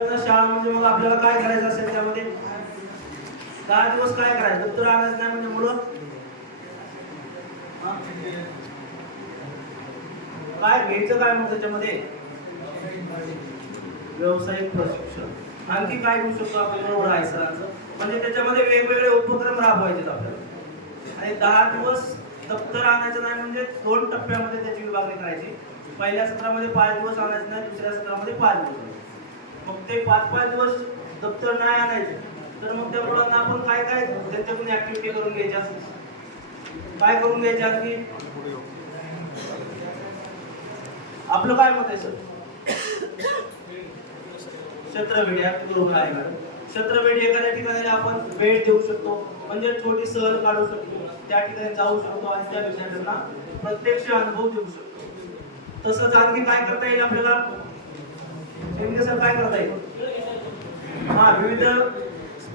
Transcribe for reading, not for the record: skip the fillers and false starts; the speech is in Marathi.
शाळा म्हणजे मग आपल्याला काय करायचं असेल त्यामध्ये 10 दिवस काय करायचं दप्तर आणायचं नाही म्हणजे मुलं काय घ्यायचं काय मग त्याच्यामध्ये व्यावसायिक प्रशिक्षण आणखी काय घेऊ शकतो आपण बरोबर आहे सरांचं म्हणजे त्याच्यामध्ये वेगवेगळे उपक्रम राबवायचे आपल्याला आणि 10 दिवस दप्तर आणायचं नाही म्हणजे 2 टप्प्यामध्ये त्याची विभागणी करायची पहिल्या सत्रामध्ये 5 दिवस आणायचं नाही दुसऱ्या सत्रामध्ये 5 दिवस मग ते 5-5 दिवस दप्तर नाही आणायचं तर मग त्या मुलांना आपण काय काय त्यांच्याकडून ऍक्टिव्हिटी करून घ्यायच्या काय करून घ्यायच्या की आपलं काय मत आहे सर क्षेत्रभेट या बरोबर आहे मॅडम क्षेत्रभेट एखाद्या ठिकाणी आपण भेट देऊ शकतो म्हणजे छोटी सहल काढू शकतो त्या ठिकाणी जाऊ शकतो आणि त्या विद्यार्थ्यांना प्रत्यक्ष अनुभव देऊ शकतो तसंच आणखी काय करता येईल आपल्याला सर काय करता येईल विविध